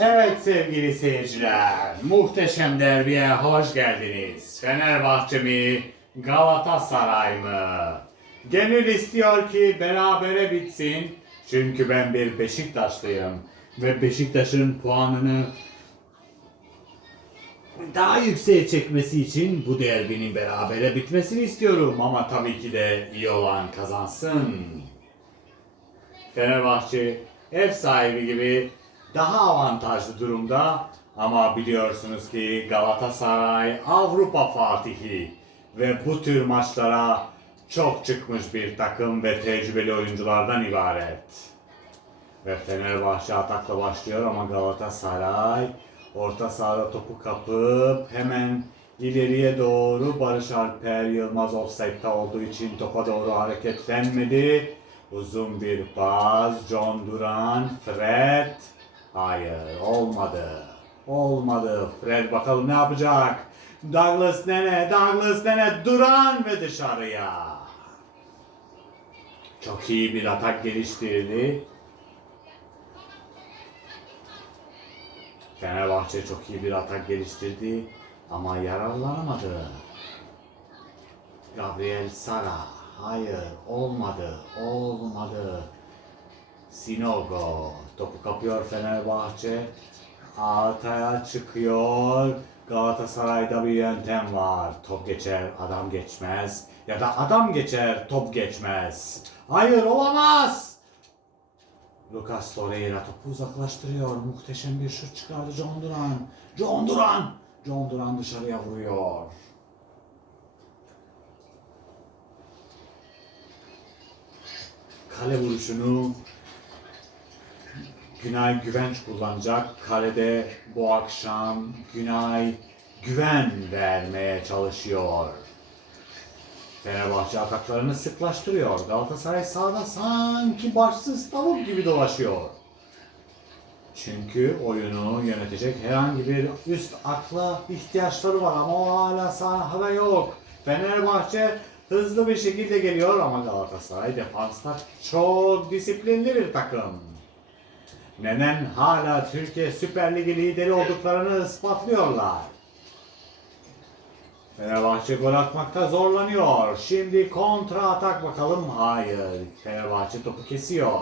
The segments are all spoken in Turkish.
Evet sevgili seyirciler, muhteşem derbiye hoş geldiniz. Fenerbahçe mi, Galatasaray mı? Gönül istiyor ki berabere bitsin. Çünkü ben bir Beşiktaşlıyım. Ve Beşiktaş'ın puanını daha yükseğe çekmesi için bu derbinin berabere bitmesini istiyorum. Ama tabii ki de iyi olan kazansın. Fenerbahçe ev sahibi gibi daha avantajlı durumda ama biliyorsunuz ki Galatasaray Avrupa Fatihi ve bu tür maçlara çok çıkmış bir takım ve tecrübeli oyunculardan ibaret. Ve Fenerbahçe atakla başlıyor ama Galatasaray orta sahada topu kapıp hemen ileriye doğru Barış Alper Yılmaz offside'da olduğu için topa doğru hareketlenmedi. Uzun bir pas, John Duran, Fred. Hayır, olmadı. Olmadı. Fred bakalım ne yapacak? Douglas Nene, Douglas Nene, Duran ve dışarıya. Çok iyi bir atak geliştirdi. Fenerbahçe çok iyi bir atak geliştirdi ama yararlanamadı. Gabriel Sara. Hayır, olmadı, olmadı. Sinogo. Topu kapıyor Fenerbahçe. Altaya çıkıyor. Galatasaray'da bir yöntem var. Top geçer, adam geçmez. Ya da adam geçer, top geçmez. Hayır, olamaz. Lucas Torreira topu uzaklaştırıyor. Muhteşem bir şut çıkardı John Duran. John Duran. John Duran dışarıya vuruyor. Kale vuruşunu Günay Güvenç kullanacak. Kalede bu akşam Günay güven vermeye çalışıyor. Fenerbahçe ataklarını sıklaştırıyor. Galatasaray sahada sanki başsız tavuk gibi dolaşıyor. Çünkü oyunu yönetecek herhangi bir üst akla ihtiyaçları var ama o hala sahada yok. Fenerbahçe hızlı bir şekilde geliyor ama Galatasaray defansta çok disiplinli bir takım. Neden hala Türkiye Süper Ligi lideri olduklarını ispatlıyorlar. Fenerbahçe gol atmakta zorlanıyor. Şimdi kontra atak bakalım. Hayır. Fenerbahçe topu kesiyor.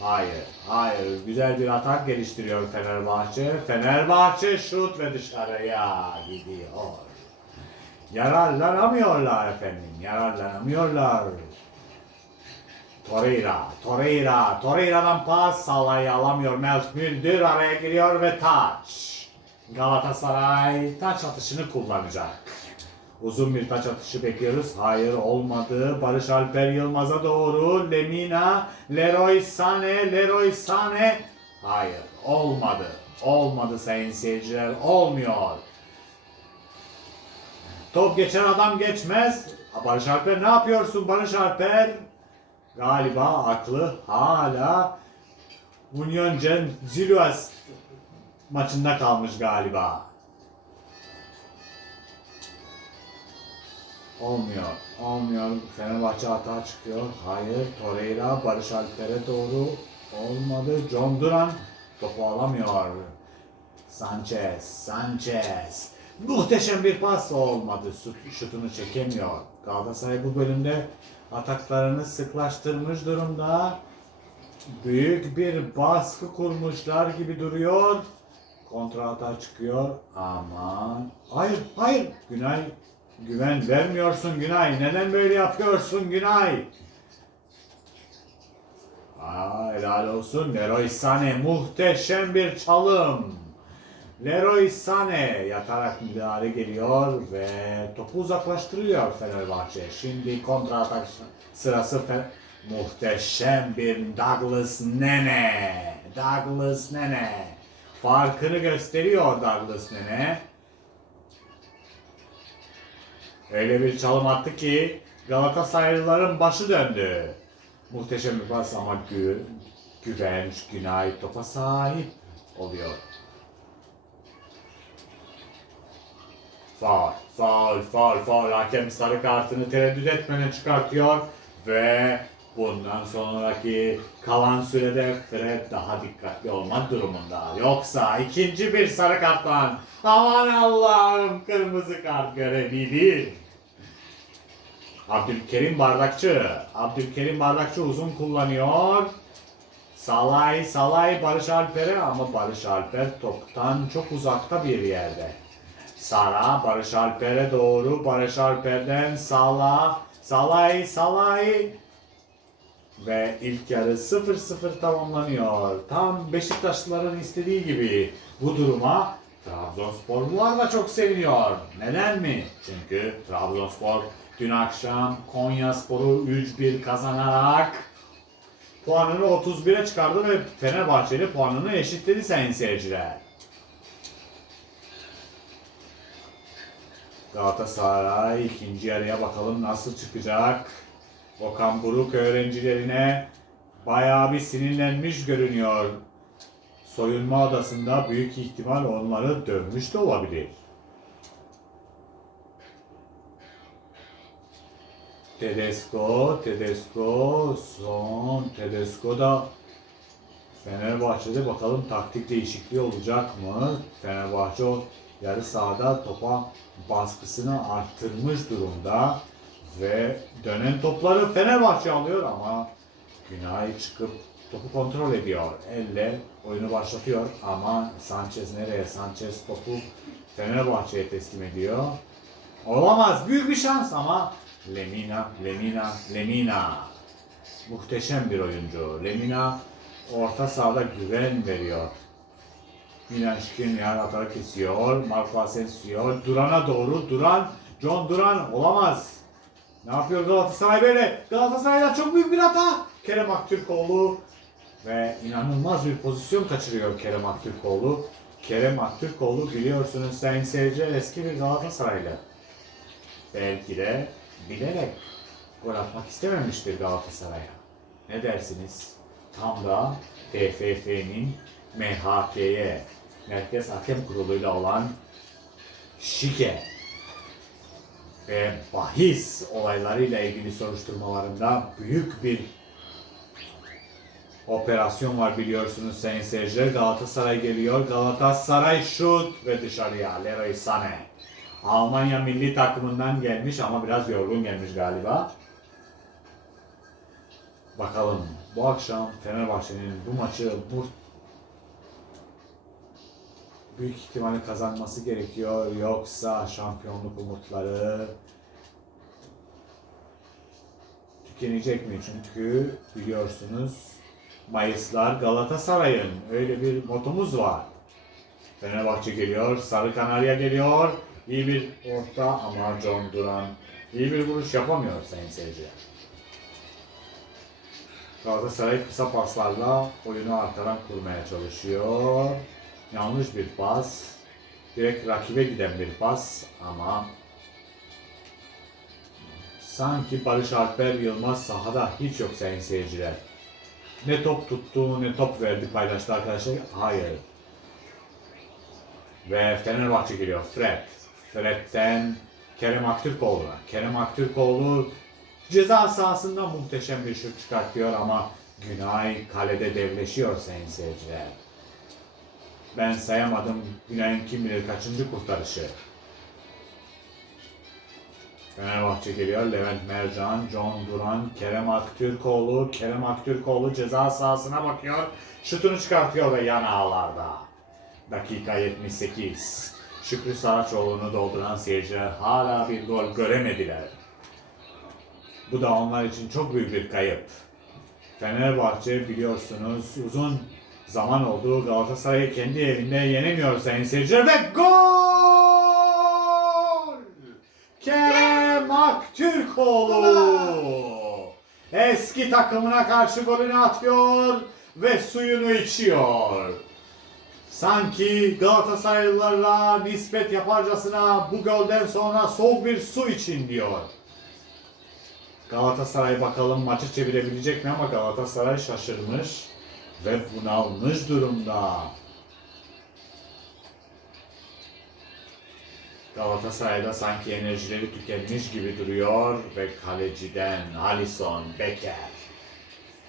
Hayır. Hayır. Güzel bir atak geliştiriyor Fenerbahçe. Fenerbahçe şut ve dışarıya gidiyor. Yararlanamıyorlar efendim. Yararlanamıyorlar. Torreira, Torreira, Torreira'dan pas Salah'ı alamıyor. Melt Müldür araya giriyor ve taç. Galatasaray taç atışını kullanacak. Uzun bir taç atışı bekliyoruz. Hayır olmadı. Barış Alper Yılmaz'a doğru. Lemina, Leroy Sane, Leroy Sane. Hayır olmadı. Olmadı sayın seyirciler. Olmuyor. Top geçen adam geçmez. Barış Alper ne yapıyorsun Barış Alper? Galiba aklı hala Union Gen Ziluas maçında kalmış galiba. Olmuyor. Olmuyor. Fenerbahçe hata çıkıyor. Hayır. Torreira Barış Alper'e doğru olmadı. John Duran topu alamıyor. Sanchez. Sanchez. Muhteşem bir pas olmadı. Şut- Şutunu çekemiyor. Galatasaray bu bölümde ataklarını sıklaştırmış durumda. Büyük bir baskı kurmuşlar gibi duruyor. Kontra hata çıkıyor. Aman. Hayır, hayır. Günay güven vermiyorsun Günay. Neden böyle yapıyorsun Günay? Aa, helal olsun. Leroy Sané muhteşem bir çalım. Leroy Sané yatarak müdahale geliyor ve topu uzaklaştırıyor Fenerbahçe. Şimdi kontra atak sırası Fe- muhteşem bir Douglas Nene. Douglas Nene. Farkını gösteriyor Douglas Nene. Öyle bir çalım attı ki Galatasaraylıların başı döndü. Muhteşem bir pas ama gü güvenç, günay topa sahip oluyor. Faul, faul, faul, faul. Hakem sarı kartını tereddüt etmeden çıkartıyor ve Bundan sonraki kalan sürede Fred daha dikkatli olmak durumunda. Yoksa ikinci bir sarı karttan aman Allah'ım kırmızı kart görebilir. Abdülkerim Bardakçı. Abdülkerim Bardakçı uzun kullanıyor. Salay, Salay Barış Alper'e ama Barış Alper toptan çok uzakta bir yerde. Sara Barış Alper'e doğru Barış Alper'den Sala Salay Salay ve ilk yarı 0-0 tamamlanıyor. Tam Beşiktaşlıların istediği gibi bu duruma Trabzonsporlular da çok seviniyor. Neden mi? Çünkü Trabzonspor dün akşam Konyaspor'u 3-1 kazanarak puanını 31'e çıkardı ve Fenerbahçeli puanını eşitledi sayın seyirciler. Galatasaray ikinci yarıya bakalım nasıl çıkacak. Okan Buruk öğrencilerine bayağı bir sinirlenmiş görünüyor. Soyunma odasında büyük ihtimal onları dövmüş de olabilir. Tedesco, Tedesco, son Tedesco da Fenerbahçe'de bakalım taktik değişikliği olacak mı? Fenerbahçe yarı sahada topa baskısını arttırmış durumda ve dönen topları Fenerbahçe alıyor ama Günay çıkıp topu kontrol ediyor. Elle oyunu başlatıyor ama Sanchez nereye? Sanchez topu Fenerbahçe'ye teslim ediyor. Olamaz. Büyük bir şans ama Lemina, Lemina, Lemina. Muhteşem bir oyuncu. Lemina orta sahada güven veriyor. Milan Skriniar atağı kesiyor. Marco Asensio Duran'a doğru. Duran, John Duran olamaz. Ne yapıyor Galatasaray böyle? Galatasaray'da çok büyük bir hata. Kerem Aktürkoğlu ve inanılmaz bir pozisyon kaçırıyor Kerem Aktürkoğlu. Kerem Aktürkoğlu biliyorsunuz sayın seyirciler eski bir Galatasaraylı. Belki de bilerek gol atmak istememiştir Galatasaray'a. Ne dersiniz? Tam da TFF'nin MHK'ye, Merkez Hakem Kurulu'yla olan şike ve bahis olaylarıyla ilgili soruşturmalarında büyük bir operasyon var biliyorsunuz sayın seyirciler. Galatasaray geliyor. Galatasaray şut ve dışarıya Leroy Sané. Almanya milli takımından gelmiş ama biraz yorgun gelmiş galiba. Bakalım bu akşam Fenerbahçe'nin bu maçı bu büyük ihtimalle kazanması gerekiyor. Yoksa şampiyonluk umutları tükenecek mi? Çünkü biliyorsunuz Mayıslar Galatasaray'ın öyle bir motomuz var. Fenerbahçe geliyor, Sarı Kanarya geliyor. İyi bir orta ama John Duran iyi bir vuruş yapamıyor sayın seyirciler. Galatasaray kısa paslarla oyunu arkadan kurmaya çalışıyor. Yanlış bir pas. Direkt rakibe giden bir pas ama sanki Barış Alper Yılmaz sahada hiç yok sayın seyirciler. Ne top tuttu ne top verdi paylaştı arkadaşlar. Hayır. Ve Fenerbahçe geliyor. Fred. Fred'den Kerem Aktürkoğlu'na. Kerem Aktürkoğlu ceza sahasında muhteşem bir şut çıkartıyor ama Günay kalede devleşiyor sayın seyirciler. Ben sayamadım Günay'ın kim bilir kaçıncı kurtarışı. Fenerbahçe geliyor. Levent Mercan, John Duran, Kerem Aktürkoğlu. Kerem Aktürkoğlu ceza sahasına bakıyor. Şutunu çıkartıyor ve yan ağlarda. Dakika 78. Şükrü Saraçoğlu'nu dolduran seyirciler hala bir gol göremediler. Bu da onlar için çok büyük bir kayıp. Fenerbahçe biliyorsunuz uzun zaman oldu Galatasaray'ı kendi evinde yenemiyor sayın seyirciler ve gol! Kerem Aktürkoğlu eski takımına karşı golünü atıyor ve suyunu içiyor. Sanki Galatasaraylılarla nispet yaparcasına bu golden sonra soğuk bir su için diyor. Galatasaray bakalım maçı çevirebilecek mi ama Galatasaray şaşırmış ve bunalmış durumda. Galatasaray'da sanki enerjileri tükenmiş gibi duruyor ve kaleciden Alisson Becker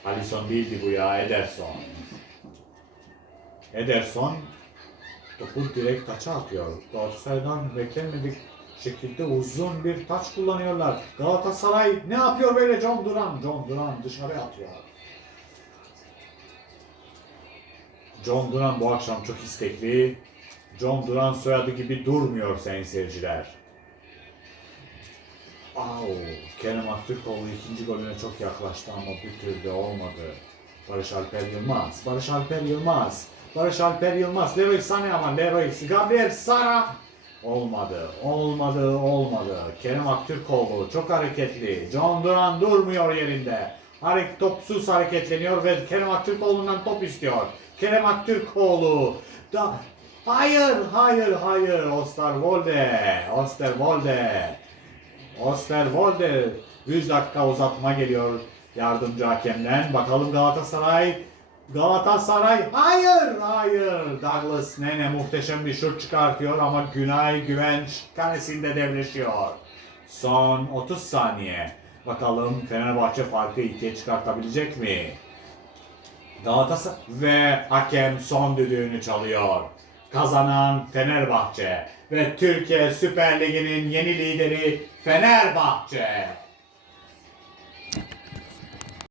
Alisson değildi bu ya Ederson. Ederson topu direkt taça atıyor. Galatasaray'dan beklenmedik şekilde uzun bir taç kullanıyorlar. Galatasaray ne yapıyor böyle John Duran? John Duran dışarı atıyor. John Duran bu akşam çok istekli. John Duran soyadı gibi durmuyor sayın seyirciler. Au, Kerem Aktürkoğlu ikinci golüne çok yaklaştı ama bir türlü olmadı. Barış Alper Yılmaz, Barış Alper Yılmaz, Barış Alper Yılmaz, Leroy Sané ama Leroy, Gabriel Sara. Olmadı, olmadı, olmadı. Kerem Aktürkoğlu çok hareketli. John Duran durmuyor yerinde. Hareket, topsuz hareketleniyor ve Kerem Aktürkoğlu'ndan top istiyor. Kerem Aktürkoğlu da Hayır, hayır, hayır. Osterwolde, Osterwolde. Osterwolde 100 dakika uzatma geliyor yardımcı hakemden. Bakalım Galatasaray Galatasaray hayır hayır Douglas Nene muhteşem bir şut çıkartıyor ama Günay Güvenç kanesinde devleşiyor. Son 30 saniye. Bakalım Fenerbahçe farkı ikiye çıkartabilecek mi? Galatasaray ve hakem son düdüğünü çalıyor. Kazanan Fenerbahçe ve Türkiye Süper Ligi'nin yeni lideri Fenerbahçe.